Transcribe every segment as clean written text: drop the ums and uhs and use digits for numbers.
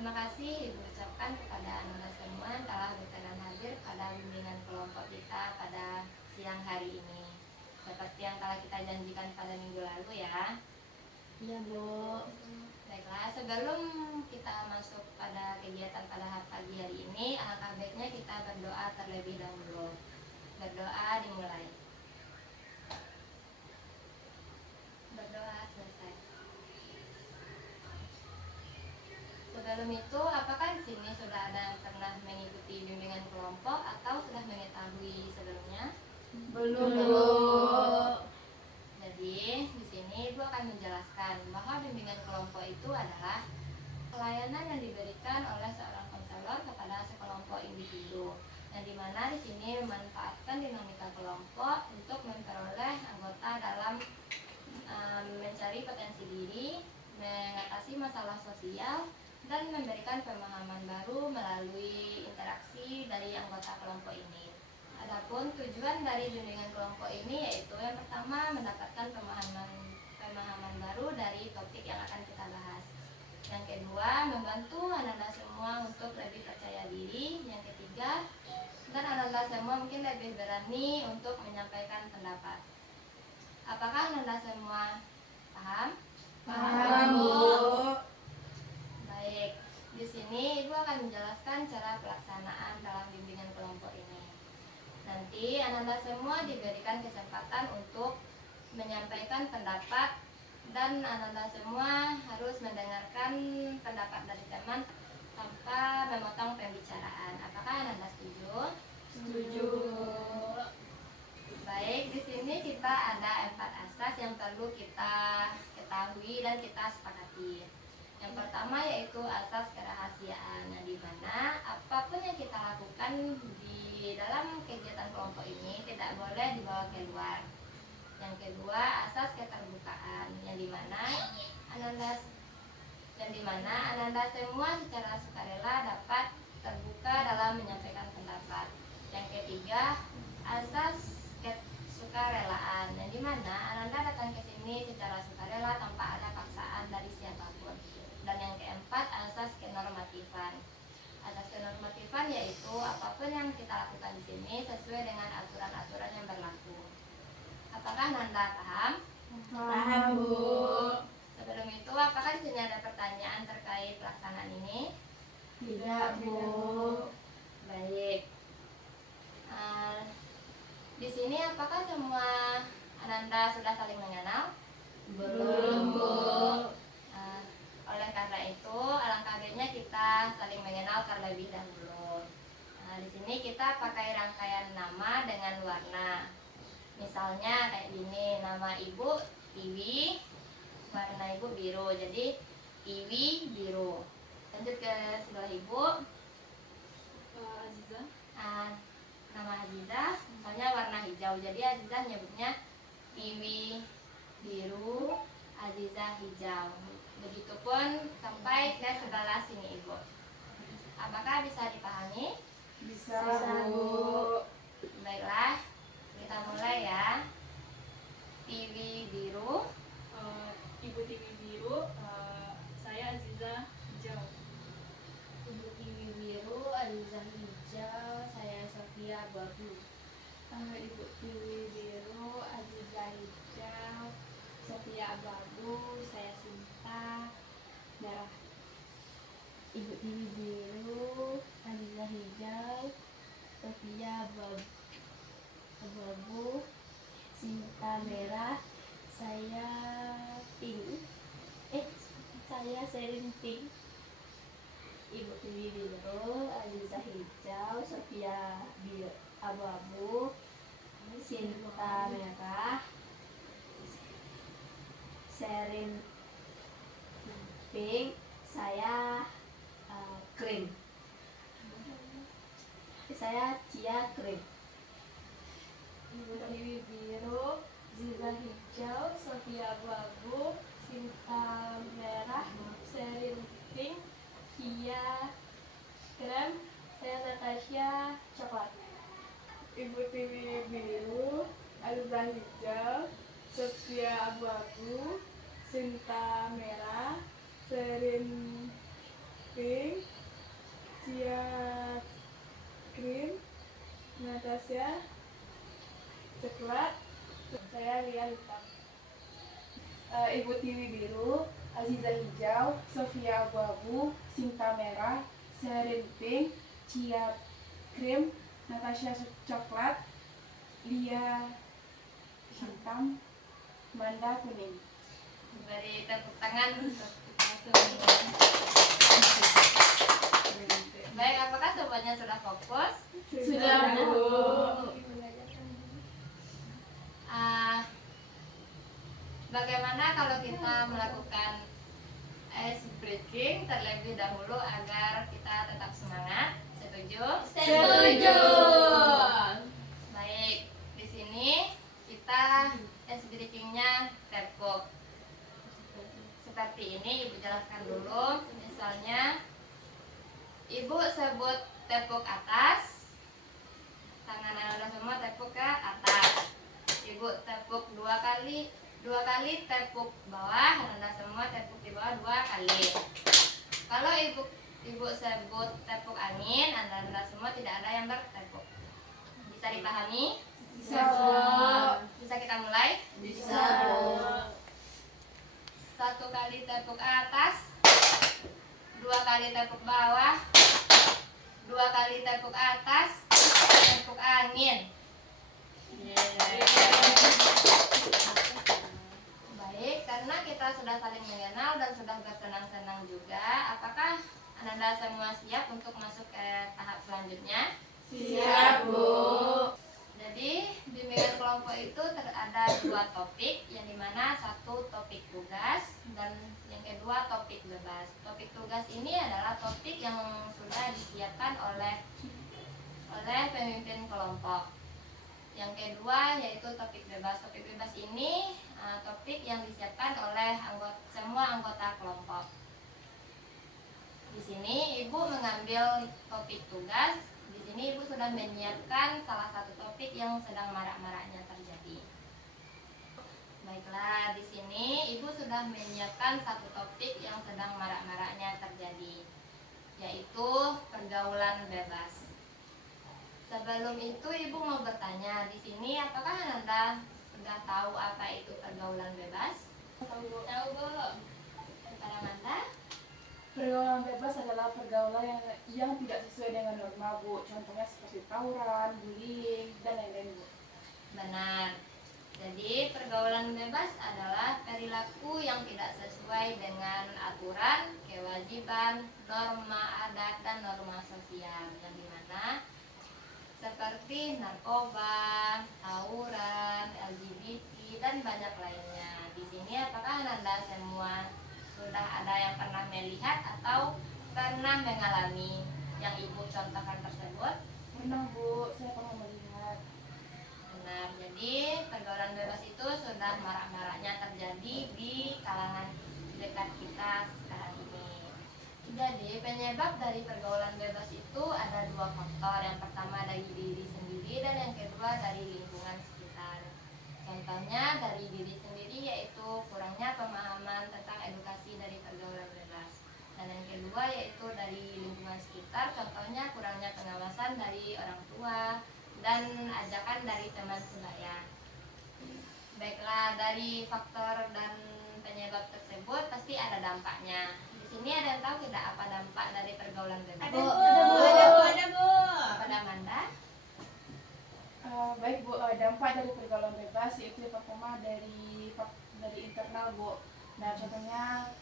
Terima kasih Ibu ucapkan kepada Anda semua telah berkenan hadir pada bimbingan kelompok kita pada siang hari ini. Seperti yang telah kita janjikan pada minggu lalu ya. Iya Bu. Baiklah, sebelum kita masuk pada kegiatan pada pagi hari ini, alangkah baiknya kita berdoa terlebih dahulu. Berdoa dimulai. Berdoa selesai. Sebelum itu, apakah di sini sudah ada yang pernah mengikuti bimbingan kelompok atau sudah mengetahui sebelumnya? Belum Bu. Jadi, di sini Ibu akan menjelaskan bahwa bimbingan kelompok itu adalah pelayanan yang diberikan oleh seorang konselor kepada sekelompok individu, yang dimana di sini memanfaatkan dinamika kelompok untuk memperoleh anggota dalam mencari potensi diri, mengatasi masalah sosial, dan memberikan pemahaman baru melalui interaksi dari anggota kelompok ini. Adapun tujuan dari bimbingan kelompok ini yaitu yang pertama mendapatkan pemahaman baru dari topik yang akan kita bahas. Yang kedua, membantu Ananda semua untuk lebih percaya diri. Yang ketiga, dan Ananda semua mungkin lebih berani untuk menyampaikan pendapat. Apakah Ananda semua paham? Paham Bu. Baik, di sini Ibu akan menjelaskan cara pelaksanaan dalam bimbingan kelompok ini. Nanti Ananda semua diberikan kesempatan untuk menyampaikan pendapat dan Ananda semua harus mendengarkan pendapat dari teman tanpa memotong pembicaraan. Apakah Ananda setuju? Setuju. Baik, di sini kita ada 4 asas yang perlu kita ketahui dan kita sepakati. Yang pertama yaitu asas kerahasiaan, yang dimana apapun yang kita lakukan di dalam kegiatan kelompok ini tidak boleh dibawa keluar. Yang kedua, asas keterbukaan, yang dimana Ananda semua secara sukarela dapat terbuka dalam menyampaikan pendapat. Yang ketiga, asas kesukarelaan, yang dimana Ananda datang ke sini secara sukarela tanpa ada paksaan dari siapapun. Dan yang keempat, asas kenormatifan. Asas kenormatifan yaitu apapun yang kita lakukan di sini sesuai dengan aturan-aturan yang berlaku. Apakah Nanda paham? Paham Bu. Sebelum itu, apakah di sini ada pertanyaan terkait pelaksanaan ini? Tidak Bu. Baik. Di sini apakah semua Ananda sudah saling mengenal? Belum Bu. Oleh karena itu, alangkah baiknya kita saling mengenal terlebih dahulu. Di sini kita pakai rangkaian nama dengan warna. Misalnya kayak gini, nama Ibu Iwi, warna Ibu biru. Jadi Iwi biru. Lanjut ke sebelah Ibu. Aziza. Nama Aziza, misalnya warna hijau. Jadi Aziza nyebutnya Iwi biru, Aziza hijau. Begitupun sampai ke sebelah sini Ibu. Apakah bisa dipahami? Bisa Bu. Baiklah, kita mulai ya. Tiwi biru, Ibu Tiwi biru, saya Aziza hijau. Ibu Tiwi biru, Aziza hijau, saya Sofia abu-abu. Ibu Tiwi biru, Aziza hijau, Sofia abu-abu, saya Sinta merah. Ibu Tiwi biru, Aziza hijau, Sofia abu-abu, Sinta merah, saya pink. Saya Sherin pink. Ibu Tiwi biru, Aziza hijau, Sofia abu-abu, Sinta merah, Sherin pink, saya krim. Saya Cia krim. Ibu Tiwi biru, Aziza hijau, Sofia abu-abu, Sinta merah, Sherin pink, Cia krem, saya Natasha coklat. Ibu Tiwi biru, Aziza hijau, Sofia abu-abu, Sinta merah, Sherin pink, merah, Sherin pink, Cia krim, Natasha coklat, Lia hitam, Manda kuning. Beri tepuk tangan untuk kita semua. Baik, apakah semuanya sudah fokus? Sudah, Bu. Ah, bagaimana kalau kita melakukan ice breaking terlebih dahulu agar kita tetap semangat? Setuju? Setuju. Baik, di sini kita ice breakingnya tepuk. Seperti ini, Ibu jelaskan dulu. Misalnya, Ibu sebut tepuk atas, tangan Anda semua tepuk ke atas. Ibu tepuk dua kali tepuk bawah, Anda semua tepuk di bawah 2 kali. Kalau ibu sebut tepuk angin, Anda semua tidak ada yang bertepuk. Bisa dipahami? Bisa, Bu. Bisa kita mulai? Bisa, Bu. 1 kali tepuk atas, 2 kali tepuk bawah, 2 kali tepuk atas, tepuk angin. Baik, karena kita sudah saling mengenal dan sudah bersenang-senang juga, apakah Anda semua siap untuk masuk ke tahap selanjutnya? Siap, Bu. Jadi bimbingan kelompok itu ada 2 topik, yang dimana 1 topik tugas dan yang kedua topik bebas. Topik tugas ini adalah topik yang sudah disiapkan oleh pemimpin kelompok. Yang kedua yaitu topik bebas. Topik bebas ini topik yang disiapkan oleh semua anggota kelompok. Di sini Ibu mengambil topik tugas. Di sini Ibu sudah menyiapkan salah satu topik yang sedang marak-maraknya terjadi. Baiklah, di sini Ibu sudah menyiapkan 1 topik yang sedang marak-maraknya terjadi, yaitu pergaulan bebas. Sebelum itu Ibu mau bertanya, di sini apakah Anda sudah tahu apa itu pergaulan bebas? Tahu, Bu. Kepada Anda? Pergaulan bebas adalah pergaulan yang tidak sesuai dengan norma, Bu. Contohnya seperti tawuran, bullying, dan lain-lain, Bu. Benar. Jadi pergaulan bebas adalah perilaku yang tidak sesuai dengan aturan, kewajiban, norma adat, dan norma sosial, yang dimana seperti narkoba, tawuran, LGBT, dan banyak lainnya. Di sini apakah Anda semua sudah ada yang pernah melihat atau pernah mengalami yang Ibu contohkan tersebut? Pernah, Bu. Saya pernah melihat. Benar, jadi pergaulan bebas itu sudah marak-maraknya terjadi di kalangan dekat kita sekarang ini. Jadi penyebab dari pergaulan bebas itu ada 2 faktor. Yang pertama dari diri sendiri dan yang kedua dari lingkungan sekitar. Contohnya dari diri sendiri yaitu kurangnya pemahaman tentang edukasi dari pergaulan bebas. Dan yang kedua yaitu dari lingkungan sekitar, contohnya kurangnya pengawasan dari orang tua dan ajakan dari teman sebaya. Baiklah, dari faktor dan penyebab tersebut pasti ada dampaknya. Di sini ada yang tahu tidak apa dampak dari pergaulan bebas? Ada, Bu. Kepada Amanda? Baik, Bu. Dampak dari pergaulan bebas yaitu yang pertama dari internal, Bu. Nah, contohnya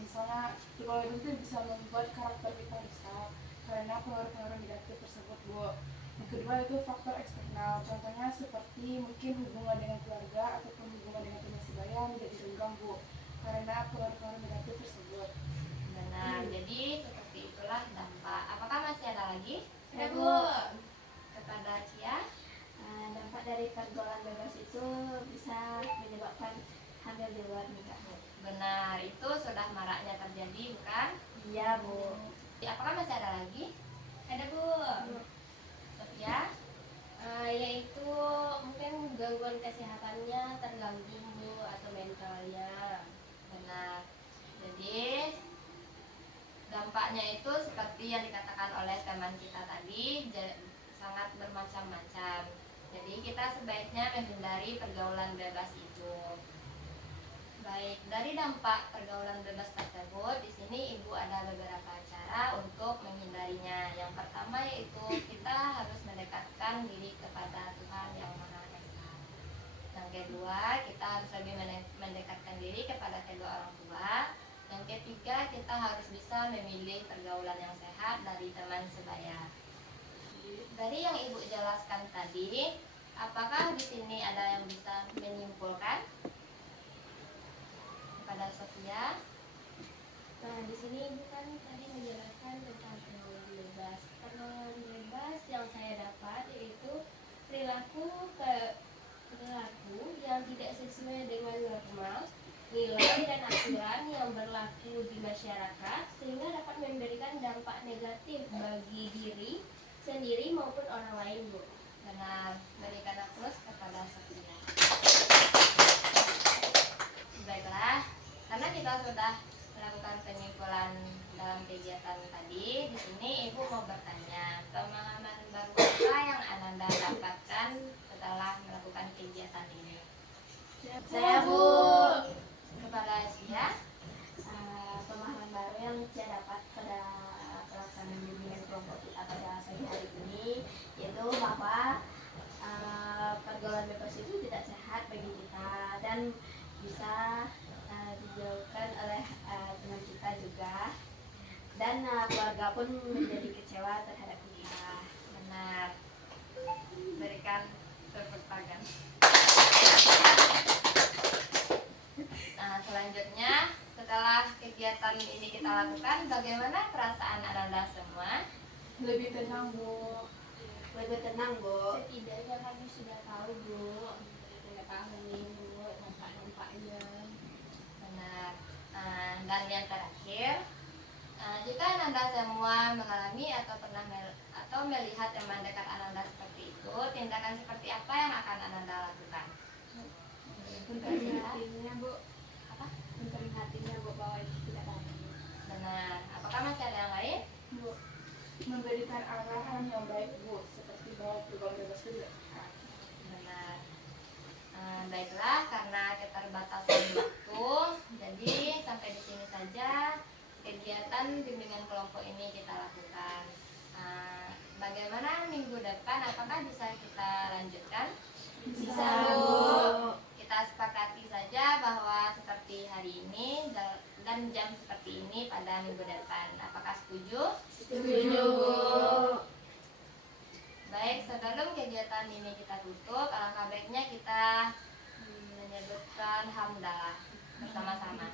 misalnya pergaulan itu bisa membuat karakter kita rusak karena pengaruh-pengaruh negatif tersebut, Bu. Yang kedua itu faktor eksternal, contohnya seperti mungkin hubungan dengan keluarga ataupun hubungan dengan teman sebaya menjadi renggang, Bu, karena pengaruh-pengaruh negatif tersebut. Benar, jadi seperti itulah dampak. Apakah masih ada lagi? Ada, Bu. Kepada Cia? Dampak dari pergaulan bebas itu bisa menyebabkan hamil di luar nikah, Bu. Benar, itu sudah maraknya terjadi, bukan? Iya, Bu. Apakah masih ada lagi? Ada, Bu. Sophia? Yaitu mungkin gangguan kesehatannya terganggu, Bu, atau mentalnya. Benar. Jadi dampaknya itu seperti yang dikatakan oleh teman kita tadi, sangat bermacam-macam. Jadi kita sebaiknya menghindari pergaulan bebas itu. Baik, dari dampak pergaulan bebas tersebut, di sini Ibu ada beberapa cara untuk pergaulan yang sehat dari teman sebaya. Dari yang Ibu jelaskan tadi, apakah di sini ada yang bisa menyimpulkan? Kepada Sofia. Nah, di sini Ibu kan tadi menjelaskan tentang pergaulan bebas. Pergaulan bebas yang saya dapat yaitu perilaku yang tidak sesuai dengan norma, nilai dan aturan yang berlaku di masyarakat sehingga dapat memberikan dampak negatif bagi diri sendiri maupun orang lain, Bu. Benar, berikan aplaus kepada Sofia. Baiklah, karena kita sudah melakukan penyimpulan dalam kegiatan tadi, di sini Ibu mau bertanya, pemahaman baru apa yang Ananda dapatkan setelah melakukan kegiatan ini? Saya, Bu. Kepada Asia. Pemahaman baru yang saya dapat pada pelaksanaan bimbingan kelompok kita pada pagi hari ini yaitu bahwa pergaulan bebas itu tidak sehat bagi kita dan bisa dijauhkan oleh teman kita juga, dan keluarga pun menjadi kecewa terhadap kita. Benar, berikan tepuk tangan. Nah, selanjutnya setelah kegiatan ini kita lakukan, bagaimana perasaan Ananda semua? Lebih tenang, Bu. Lebih tenang, Bu. Setidaknya kami sudah tahu, Bu, mengetahui, Bu, dampak-dampaknya. Benar. Dan yang terakhir, jika Ananda semua mengalami atau pernah melihat teman dekat Ananda seperti itu, tindakan seperti apa yang akan Ananda lakukan? Memperingatinya, Bu. Apa? Memperingatinya, Bu, bahwa itu tidak baik. Benar. Apakah masih ada yang lain? Bu, memberikan arahan yang baik, Bu, seperti bahwa pergaulan bebas itu tidak sehat. Benar. Baiklah, karena keterbatasan waktu, jadi sampai di sini saja kegiatan bimbingan kelompok ini kita lakukan. Bagaimana minggu depan? Apakah bisa kita lanjutkan? Bisa, Bu. Kita sepakati saja bahwa seperti hari ini dan jam seperti ini pada minggu depan. Apakah setuju? Setuju, Bu. Baik, sebelum kegiatan ini kita tutup, alangkah baiknya kita menyebutkan hamdalah bersama-sama.